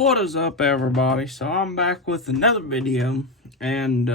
What is up, everybody? So I'm back with another video, and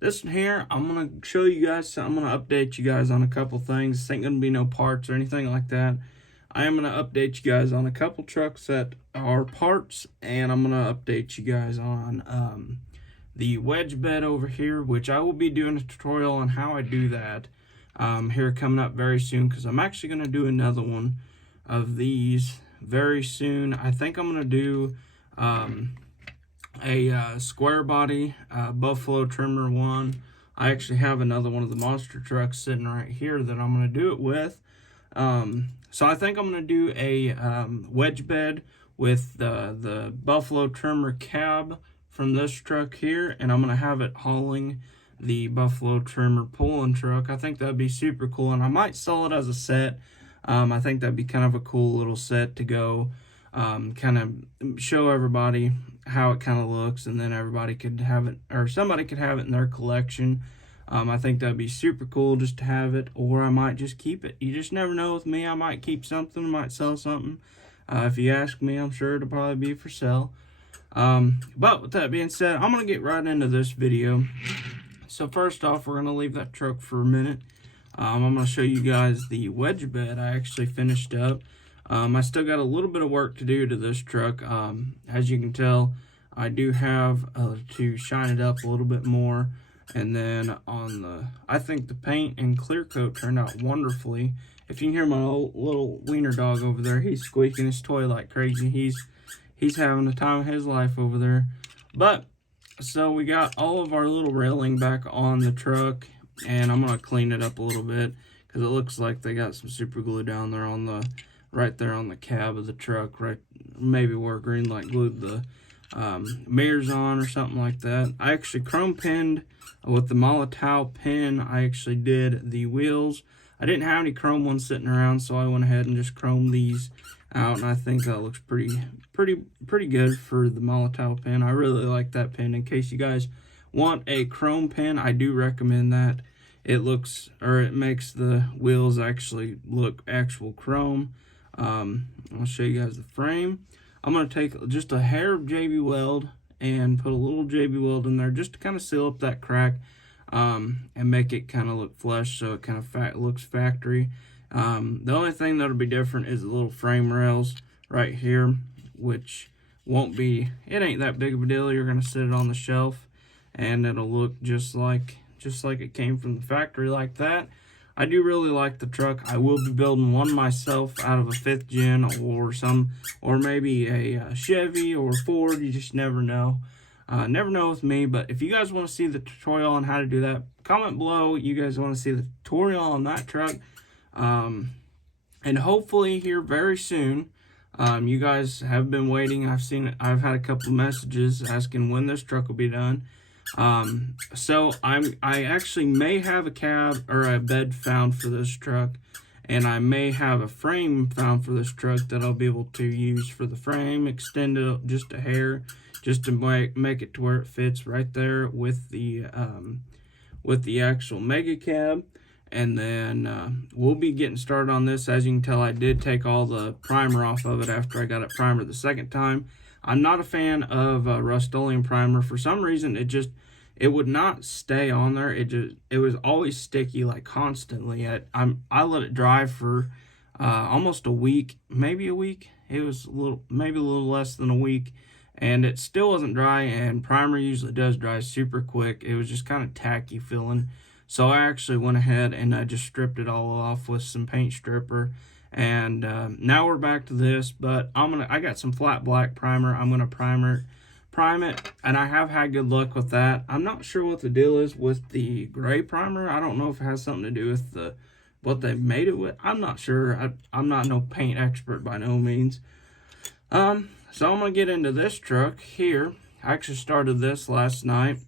this one here, I'm gonna show you guys. I'm gonna update you guys on a couple things. This ain't gonna be no parts or anything like that. I am gonna update you guys on a couple trucks that are parts, and I'm gonna update you guys on the wedge bed over here, which I will be doing a tutorial on how I do that here coming up very soon, because I'm actually gonna do another one of these very soon. I think I'm gonna do a square body buffalo trimmer one. I actually have another one of the monster trucks sitting right here that I'm gonna do it with. So I think I'm gonna do a wedge bed with the buffalo trimmer cab from this truck here, and I'm gonna have it hauling the buffalo trimmer pulling truck. I think that'd be super cool, and I might sell it as a set. I think that'd be kind of a cool little set to go kind of show everybody how it kind of looks, and then everybody could have it, or somebody could have it in their collection. I think that'd be super cool just to have it, or I might just keep it. You just never know with me. I might keep something, might sell something. If you ask me, I'm sure it'll probably be for sale. But with that being said, I'm going to get right into this video. So first off, we're going to leave that truck for a minute. I'm going to show you guys the wedge bed I actually finished up. I still got a little bit of work to do to this truck. As you can tell, I do have to shine it up a little bit more. And then I think the paint and clear coat turned out wonderfully. If you can hear my little wiener dog over there, he's squeaking his toy like crazy. He's having the time of his life over there. But, so we got all of our little railing back on the truck, and I'm going to clean it up a little bit, because it looks like they got some super glue down there on right there on the cab of the truck, right, maybe where Greenlight glued the mirrors on or something like that. I actually chrome pinned with the Molotow pin. I actually did the wheels. I didn't have any chrome ones sitting around, so I went ahead and just chromed these out, and I think that looks pretty good for the Molotow pin. I really like that pin. In case you guys want a chrome pin, I do recommend that. It makes the wheels actually look actual chrome. I'll show you guys the frame. I'm going to take just a hair of JB Weld and put a little JB Weld in there just to kind of seal up that crack and make it kind of look flush, so it kind of looks factory. The only thing that'll be different is the little frame rails right here, which it ain't that big of a deal. You're going to sit it on the shelf and it'll look just like it came from the factory like that. I do really like the truck. I will be building one myself out of a 5th gen or maybe a Chevy or Ford. You just never know. Never know with me. But if you guys want to see the tutorial on how to do that, comment below. You guys want to see the tutorial on that truck. And hopefully here very soon. You guys have been waiting. I've had a couple of messages asking when this truck will be done. So I actually may have a cab or a bed found for this truck, and I may have a frame found for this truck that I'll be able to use for the frame, extend it just a hair, just to make it to where it fits right there with the actual mega cab. And then we'll be getting started on this. As you can tell, I did take all the primer off of it after I got it primered the second time. I'm not a fan of Rust-Oleum primer. For some reason, it would not stay on there. It was always sticky, like constantly. I let it dry for almost a week, maybe a week. It was maybe a little less than a week, and it still wasn't dry. And primer usually does dry super quick. It was just kind of tacky feeling. So I actually went ahead and I just stripped it all off with some paint stripper. And now we're back to this, but I got some flat black primer. I'm gonna prime it, and I have had good luck with that. I'm not sure what the deal is with the gray primer. I don't know if it has something to do with what they made it with. I'm not sure. I'm not no paint expert by no means. So I'm gonna get into this truck here. I actually started this last night.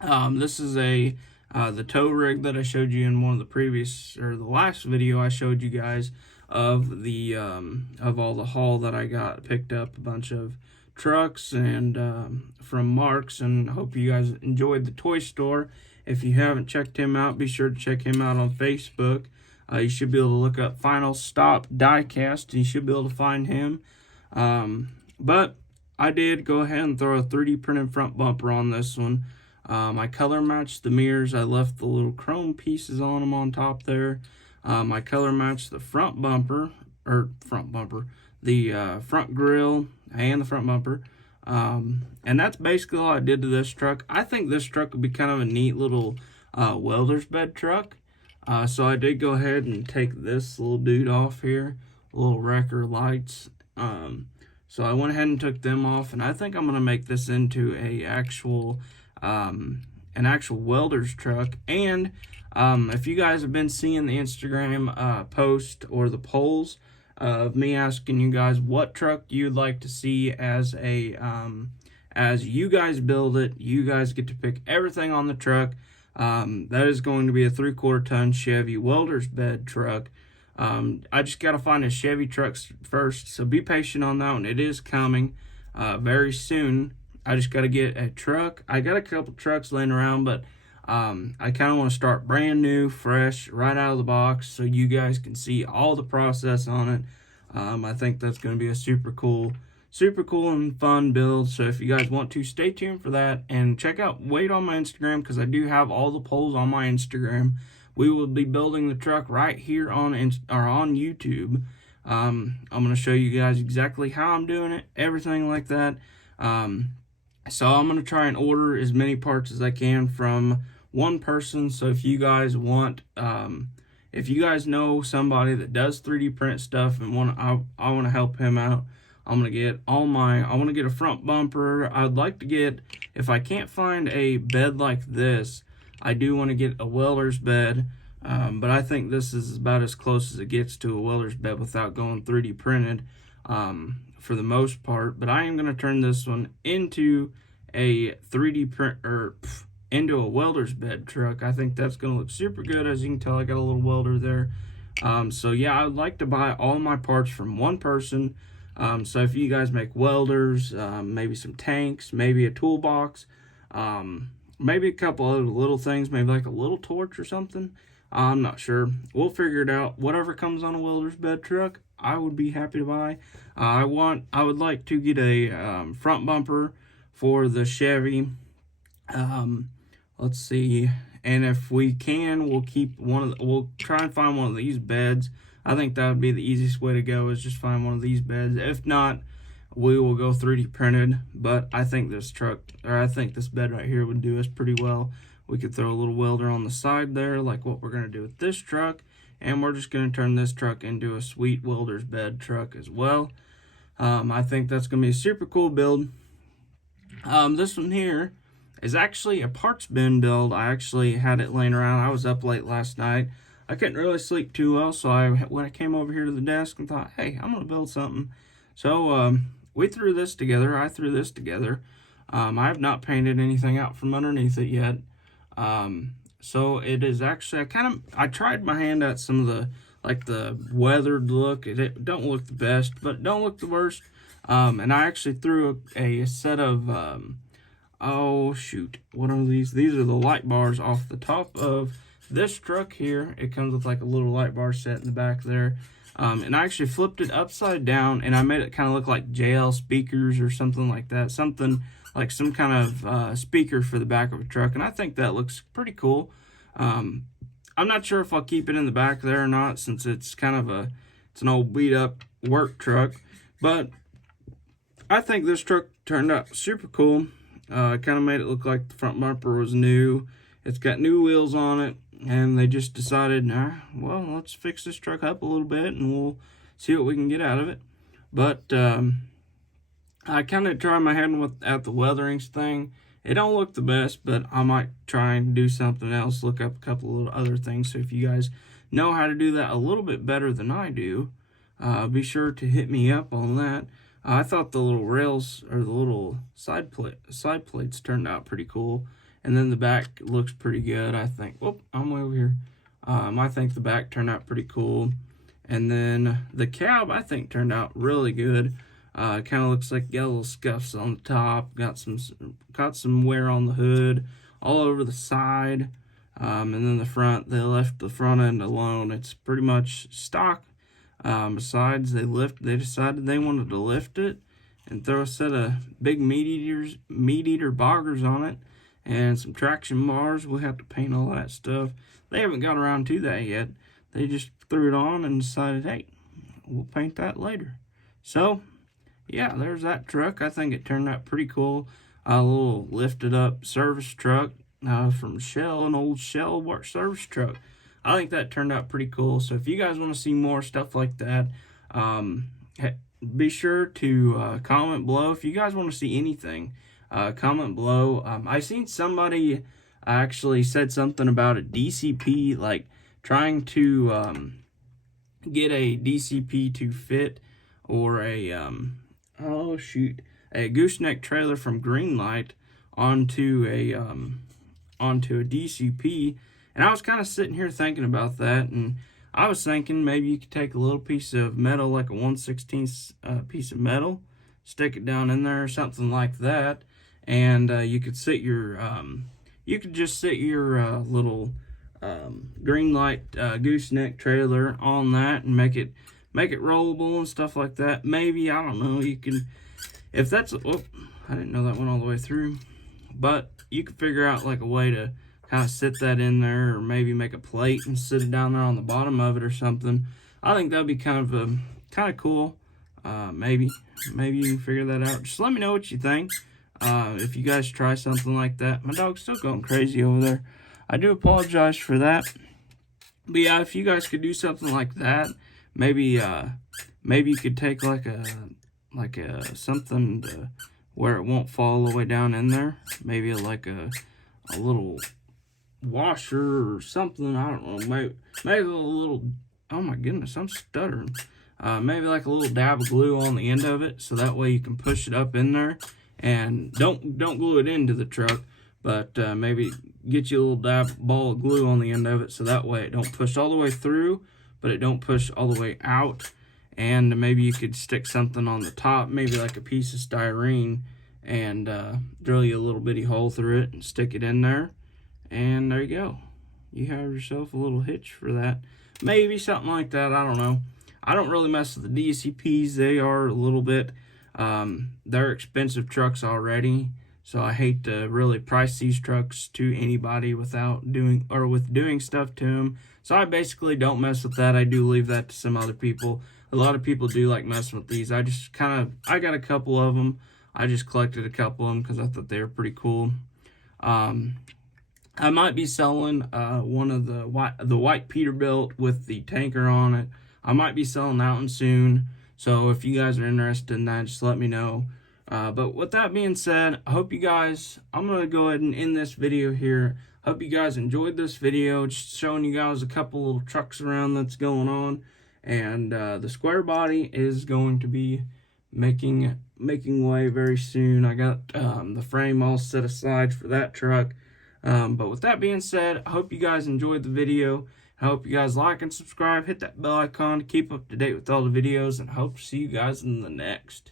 This is the tow rig that I showed you in one of the last video I showed you guys of all the haul that I got. Picked up a bunch of trucks and from Mark's, and hope you guys enjoyed the toy store. If you haven't checked him out, be sure to check him out on Facebook. You should be able to look up Final Stop Diecast, and you should be able to find him. But I did go ahead and throw a 3D printed front bumper on this one. I color matched the mirrors. I left the little chrome pieces on them on top there. I color matched the front bumper, the front grille and the front bumper. And that's basically all I did to this truck. I think this truck would be kind of a neat little welder's bed truck. So I did go ahead and take this little dude off here, little wrecker lights. So I went ahead and took them off, and I think I'm gonna make this into an actual welder's truck. And if you guys have been seeing the Instagram post or the polls of me asking you guys what truck you'd like to see as you guys build it, you guys get to pick everything on the truck. That is going to be a 3/4 ton Chevy welder's bed truck. I just got to find a Chevy truck first, so be patient on that one. It is coming very soon. I just got to get a truck. I got a couple trucks laying around, but I kind of want to start brand new, fresh, right out of the box, so you guys can see all the process on it. I think that's going to be a super cool and fun build. So if you guys want to, stay tuned for that, and wait on my Instagram, because I do have all the polls on my Instagram. We will be building the truck right here on YouTube. I'm going to show you guys exactly how I'm doing it, everything like that. So I'm going to try and order as many parts as I can from one person. So if you guys want, if you guys know somebody that does 3D print stuff and I want to help him out, I want to get a front bumper. I'd like to get, if I can't find a bed like this, I do want to get a welder's bed. But I think this is about as close as it gets to a welder's bed without going 3D printed for the most part. But I am going to turn this one into a 3D print, or into a welder's bed truck. I think that's going to look super good. As you can tell, I got a little welder there. So yeah, I'd like to buy all my parts from one person. So if you guys make welders, maybe some tanks, maybe a toolbox, maybe a couple other little things, maybe like a little torch or something, I'm not sure. We'll figure it out. Whatever comes on a welder's bed truck, I would be happy to buy. I would like to get a front bumper for the Chevy. Let's see. And if we can, we'll try and find one of these beds. I think that would be the easiest way to go, is just find one of these beds. If not, we will go 3D printed. But I think this bed right here would do us pretty well. We could throw a little welder on the side there, like what we're going to do with this truck. And we're just going to turn this truck into a sweet welder's bed truck as well. I think that's going to be a super cool build. This one here is actually a parts bin build. I actually had it laying around. I was up late last night. I couldn't really sleep too well, so when I came over here to the desk and thought, hey, I'm going to build something. So we threw this together. I threw this together. I have not painted anything out from underneath it yet. So it is actually, I tried my hand at some of the weathered look. It don't look the best, but it don't look the worst. And I actually threw a set of, oh shoot, what are these? These are the light bars off the top of this truck here. It comes with like a little light bar set in the back there. And I actually flipped it upside down, and I made it kind of look like JL speakers or something like that. Something like some kind of speaker for the back of a truck. And I think that looks pretty cool. I'm not sure if I'll keep it in the back there or not, since it's kind of it's an old beat up work truck. But I think this truck turned out super cool. Kind of made it look like the front bumper was new. It's got new wheels on it, and they just decided, well, let's fix this truck up a little bit and we'll see what we can get out of it. But I kind of tried my hand at the weathering thing. It don't look the best, but I might try and do something else, look up a couple of other things. So if you guys know how to do that a little bit better than I do, be sure to hit me up on that. I thought the little rails, or the little side plates turned out pretty cool. And then the back looks pretty good, I think. Oh, I'm way over here. I think the back turned out pretty cool. And then the cab, I think, turned out really good. It kind of looks like you got little scuffs on the top. Got some wear on the hood, all over the side. And then the front, they left the front end alone. It's pretty much stock. Besides, they decided they wanted to lift it, and throw a set of big meat eater boggers on it, and some traction bars. We'll have to paint all that stuff. They haven't got around to that yet. They just threw it on and decided, hey, we'll paint that later. So, yeah, there's that truck. I think it turned out pretty cool. A little lifted up service truck from Shell, an old Shell work service truck. I think that turned out pretty cool. So if you guys want to see more stuff like that, be sure to comment below. If you guys want to see anything, comment below. I seen somebody actually said something about a DCP, like trying to get a DCP to fit, or a a gooseneck trailer from Greenlight onto a DCP. And I was kind of sitting here thinking about that, and I was thinking maybe you could take a little piece of metal, like a 1/16 piece of metal, stick it down in there or something like that, and you could sit your little Greenlight gooseneck trailer on that and make it rollable and stuff like that. Maybe, I don't know, you can, if that's, oh, I didn't know that went all the way through, but you could figure out like a way to kind of sit that in there, or maybe make a plate and sit it down there on the bottom of it or something. I think that'd be kind of cool. Maybe you can figure that out. Just let me know what you think. If you guys try something like that. My dog's still going crazy over there. I do apologize for that. But yeah, if you guys could do something like that, maybe you could take like a something to where it won't fall all the way down in there. Maybe like a little washer or something. I don't know. Maybe a little. Oh my goodness, I'm stuttering. Maybe like a little dab of glue on the end of it, so that way you can push it up in there. And don't glue it into the truck, but maybe get you a little ball of glue on the end of it, so that way it don't push all the way through, but it don't push all the way out. And maybe you could stick something on the top, maybe like a piece of styrene, and drill you a little bitty hole through it and stick it in there. And there you go. You have yourself a little hitch for that. Maybe something like that. I don't know. I don't really mess with the DCPs. They are a little bit, they're expensive trucks already. So I hate to really price these trucks to anybody without doing stuff to them. So I basically don't mess with that. I do leave that to some other people. A lot of people do like messing with these. I got a couple of them. I just collected a couple of them because I thought they were pretty cool. I might be selling one of the white Peterbilt with the tanker on it. I might be selling that one soon. So if you guys are interested in that, just let me know. But with that being said, I hope you guys, I'm going to go ahead and end this video here. Hope you guys enjoyed this video, just showing you guys a couple little trucks around that's going on. And the square body is going to be making way very soon. I got the frame all set aside for that truck. But with that being said, I hope you guys enjoyed the video. I hope you guys like and subscribe. Hit that bell icon to keep up to date with all the videos. And I hope to see you guys in the next.